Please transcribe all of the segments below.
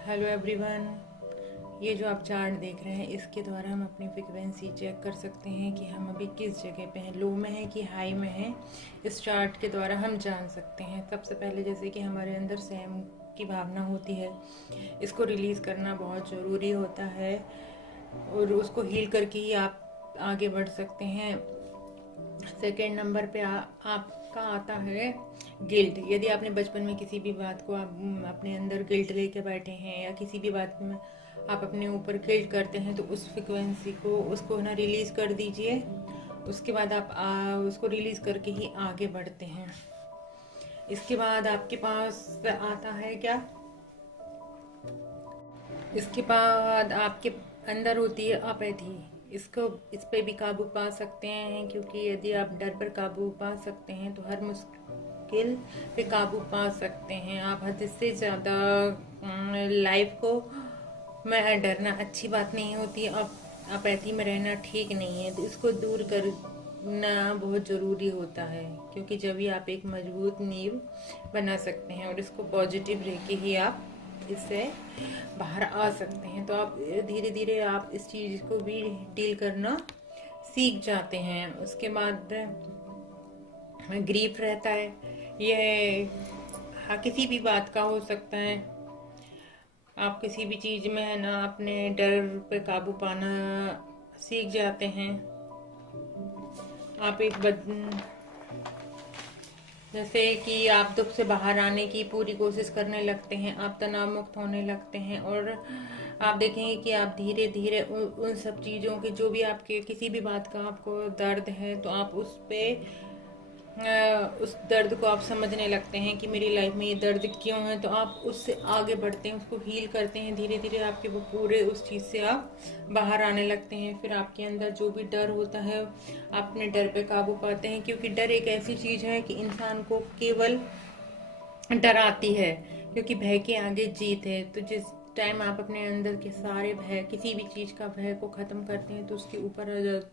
Hello everyone. ये जो आप चार्ट देख रहे हैं इसके द्वारा हम अपनी फ्रिक्वेंसी चेक कर सकते हैं कि हम अभी किस जगह पे हैं, लो में हैं कि हाई में हैं। इस चार्ट के द्वारा हम जान सकते हैं। सबसे पहले जैसे कि हमारे अंदर सहम की भावना होती है, इसको रिलीज़ करना बहुत ज़रूरी होता है और उसको हील करके ही आप आगे बढ़ सकते हैं। सेकेंड नंबर पे आपका आता है गिल्ट। यदि आपने बचपन में किसी भी बात को आप अपने अंदर गिल्ट लेके बैठे हैं या किसी भी बात में आप अपने ऊपर गिल्ट करते हैं तो उस फ्रिक्वेंसी को उसको ना रिलीज़ कर दीजिए। उसके बाद आप उसको रिलीज़ करके ही आगे बढ़ते हैं। इसके बाद आपके पास आता है क्या, इसके बाद आपके अंदर होती है अपैथी। इसको इस पे भी काबू पा सकते हैं, क्योंकि यदि आप डर पर काबू पा सकते हैं तो हर मुश्किल पे काबू पा सकते हैं। आप हद से ज़्यादा लाइफ को में डरना अच्छी बात नहीं होती। अब अपैथी में रहना ठीक नहीं है, तो इसको दूर करना बहुत ज़रूरी होता है, क्योंकि जब भी आप एक मजबूत नींव बना सकते हैं और इसको पॉजिटिव रह के ही आप इससे बाहर आ सकते हैं। तो आप धीरे धीरे आप इस चीज़ को भी डील करना सीख जाते हैं। उसके बाद ग्रीफ रहता है, यह किसी भी बात का हो सकता है। आप किसी भी चीज़ में है ना अपने डर पे काबू पाना सीख जाते हैं। आप जैसे कि आप दुख से बाहर आने की पूरी कोशिश करने लगते हैं, आप तनाव मुक्त होने लगते हैं और आप देखेंगे कि आप धीरे धीरे उन सब चीज़ों के जो भी आपके किसी भी बात का आपको दर्द है तो आप उस दर्द को आप समझने लगते हैं कि मेरी लाइफ में ये दर्द क्यों है, तो आप उससे आगे बढ़ते हैं, उसको हील करते हैं। धीरे धीरे आपके वो पूरे उस चीज़ से आप बाहर आने लगते हैं। फिर आपके अंदर जो भी डर होता है आप अपने डर पे काबू पाते हैं, क्योंकि डर एक ऐसी चीज़ है कि इंसान को केवल डराती है, क्योंकि भय के आगे जीत है। तो जिस टाइम आप अपने अंदर के सारे भय, किसी भी चीज़ का भय को ख़त्म करते हैं तो उसके ऊपर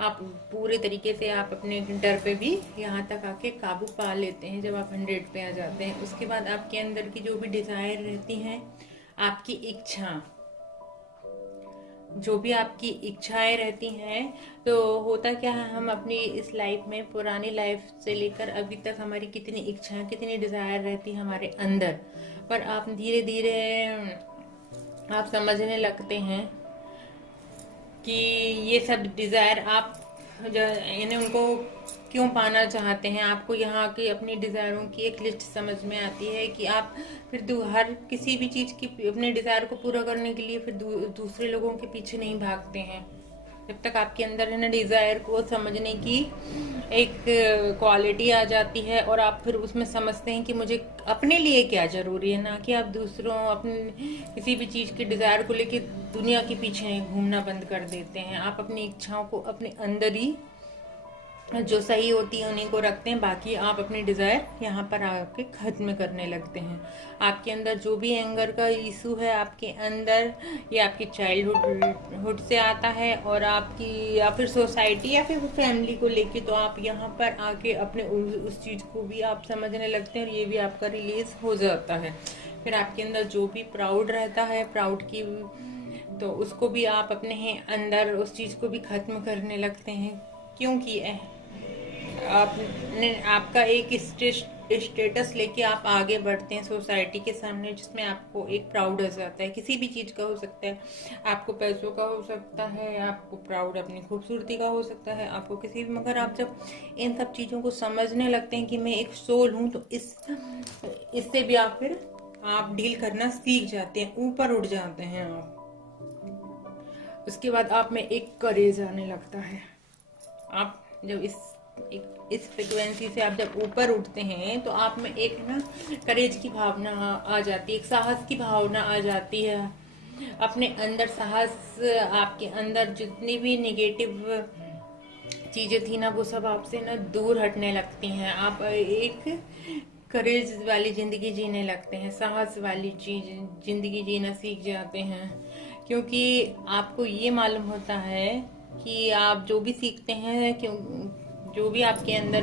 आप पूरे तरीके से आप अपने डर पे भी यहाँ तक आके काबू पा लेते हैं जब आप 100 पे आ जाते हैं। उसके बाद आपके अंदर की जो भी डिज़ायर रहती हैं, आपकी इच्छा, जो भी आपकी इच्छाएं रहती हैं, तो होता क्या है, हम अपनी इस लाइफ में पुरानी लाइफ से लेकर अभी तक हमारी कितनी इच्छाएं, कितनी डिज़ायर रहती है हमारे अंदर, पर आप धीरे धीरे आप समझने लगते हैं कि ये सब डिज़ायर आप यानी उनको क्यों पाना चाहते हैं। आपको यहाँ की अपनी डिज़ायरों की एक लिस्ट समझ में आती है कि आप फिर हर किसी भी चीज़ की अपने डिज़ायर को पूरा करने के लिए फिर दूसरे लोगों के पीछे नहीं भागते हैं। जब तक आपके अंदर है ना डिज़ायर को समझने की एक क्वालिटी आ जाती है और आप फिर उसमें समझते हैं कि मुझे अपने लिए क्या ज़रूरी है, ना कि आप दूसरों अपने किसी भी चीज़ के डिज़ायर को लेके दुनिया के पीछे घूमना बंद कर देते हैं। आप अपनी इच्छाओं को अपने अंदर ही जो सही होती है उन्हीं को रखते हैं, बाकी आप अपनी डिज़ायर यहाँ पर आके ख़त्म करने लगते हैं। आपके अंदर जो भी एंगर का इशू है आपके अंदर, ये आपकी चाइल्डहुड से आता है और आपकी या फिर सोसाइटी या फिर फैमिली को लेके, तो आप यहाँ पर आके अपने उस चीज़ को भी आप समझने लगते हैं और ये भी आपका रिलीज हो जाता है। फिर आपके अंदर जो भी प्राउड रहता है, प्राउड की, तो उसको भी आप अपने अंदर उस चीज़ को भी ख़त्म करने लगते हैं, क्योंकि आपने आपका एक स्टेटस लेके आप आगे बढ़ते हैं सोसाइटी के सामने, जिसमें आपको एक प्राउड आ जाता है। किसी भी चीज़ का हो सकता है, आपको पैसों का हो सकता है, आपको प्राउड अपनी खूबसूरती का हो सकता है, आपको किसी भी, मगर आप जब इन सब चीज़ों को समझने लगते हैं कि मैं एक सोल हूँ, तो इससे भी आप डील करना सीख जाते हैं, ऊपर उठ जाते हैं आप। उसके बाद आप में एक करेज आने लगता है। आप जब इस फ्रिक्वेंसी से आप जब ऊपर उठते हैं तो आप में एक ना करेज की भावना आ जाती है, एक साहस की भावना आ जाती है। अपने अंदर साहस, आपके अंदर जितनी भी निगेटिव चीज़ें थी ना वो सब आपसे ना दूर हटने लगती हैं। आप एक करेज वाली ज़िंदगी जीने लगते हैं, साहस वाली ज़िंदगी जीना सीख जाते हैं, क्योंकि आपको ये मालूम होता है कि आप जो भी सीखते हैं, क्यों जो भी आपके अंदर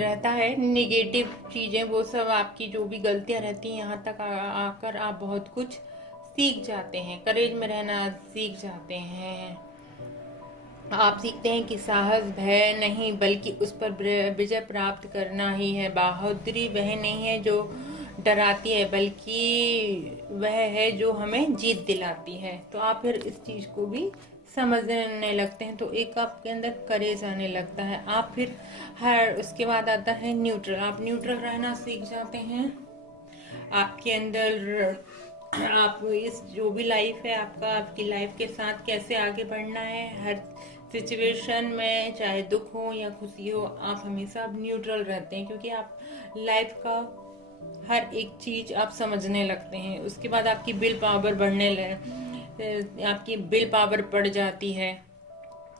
रहता है निगेटिव चीजें, वो सब आपकी जो भी गलतियां रहती हैं, यहाँ तक आकर आप बहुत कुछ सीख जाते हैं, करेज में रहना सीख जाते हैं। आप सीखते हैं कि साहस भय नहीं बल्कि उस पर विजय प्राप्त करना ही है। बहादुरी वह नहीं है जो डराती है, बल्कि वह है जो हमें जीत दिलाती है। तो आप फिर इस चीज को भी समझने लगते हैं, तो एक आपके अंदर करेज आने लगता है। आप फिर हर उसके बाद आता है न्यूट्रल। आप न्यूट्रल रहना सीख जाते हैं। आपके अंदर आप इस जो भी लाइफ है आपका, आपकी लाइफ के साथ कैसे आगे बढ़ना है, हर सिचुएशन में चाहे दुख हो या खुशी हो, आप हमेशा न्यूट्रल रहते हैं, क्योंकि आप लाइफ का हर एक चीज आप समझने लगते हैं। उसके बाद आपकी विल पावर आपकी विल पावर बढ़ जाती है।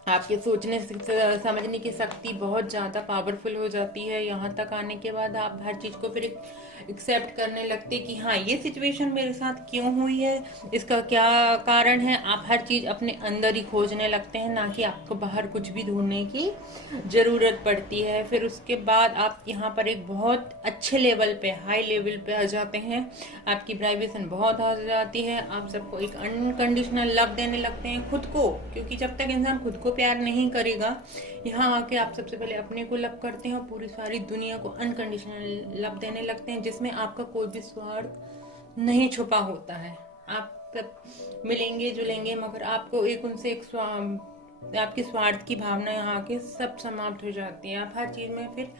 आपके सोचने समझने की शक्ति बहुत ज्यादा पावरफुल हो जाती है। यहाँ तक आने के बाद आप हर चीज को फिर एक्सेप्ट करने लगते कि हाँ, ये सिचुएशन मेरे साथ क्यों हुई है, इसका क्या कारण है। आप हर चीज अपने अंदर ही खोजने लगते हैं, ना कि आपको बाहर कुछ भी ढूंढने की जरूरत पड़ती है। फिर उसके बाद आप यहाँ पर एक बहुत अच्छे लेवल पे, हाई लेवल पे आ जाते हैं। आपकी वाइब्रेशन बहुत हो जाती है। आप सबको एक अनकंडीशनल लव देने लगते हैं, खुद को, क्योंकि जब तक इंसान खुद को प्यार नहीं करेगा, यहाँ आके आप सबसे पहले अपने को लव करते हैं और पूरी सारी दुनिया को अनकंडीशनल लव देने लगते हैं, जिसमें आपका कोई भी स्वार्थ नहीं छुपा होता है। आप सब मिलेंगे जुलेंगे, मगर आपको एक उनसे एक आपकी स्वार्थ की भावना यहाँ आके सब समाप्त हो जाती है। आप हर चीज में फिर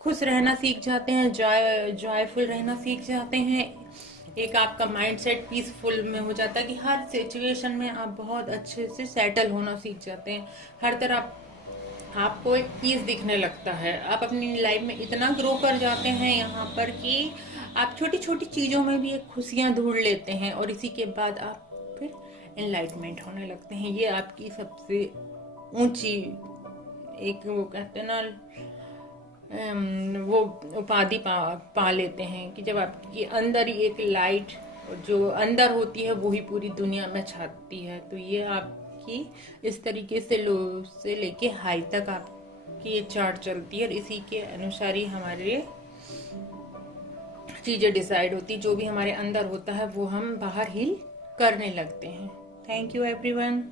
खुश रहना सीख जाते हैं, जॉयफुल रहना सीख जाते हैं। एक आपका माइंडसेट पीसफुल में हो जाता है कि हर सिचुएशन में आप बहुत अच्छे से सेटल होना सीख जाते हैं। हर तरफ आपको एक पीस दिखने लगता है। आप अपनी लाइफ में इतना ग्रो कर जाते हैं यहाँ पर कि आप छोटी छोटी चीजों में भी एक खुशियां ढूंढ लेते हैं, और इसी के बाद आप फिर एनलाइटमेंट होने लगते हैं। ये आपकी सबसे ऊंची एक, वो कहते हैं ना, वो उपाधि पा लेते हैं कि जब आपके अंदर ही एक लाइट जो अंदर होती है वो ही पूरी दुनिया में छाती है। तो ये आपकी इस तरीके से लो से लेके हाई तक आपकी ये चार्ट चलती है, और इसी के अनुसार ही हमारे चीजें डिसाइड होती, जो भी हमारे अंदर होता है वो हम बाहर ही करने लगते हैं। Thank you everyone.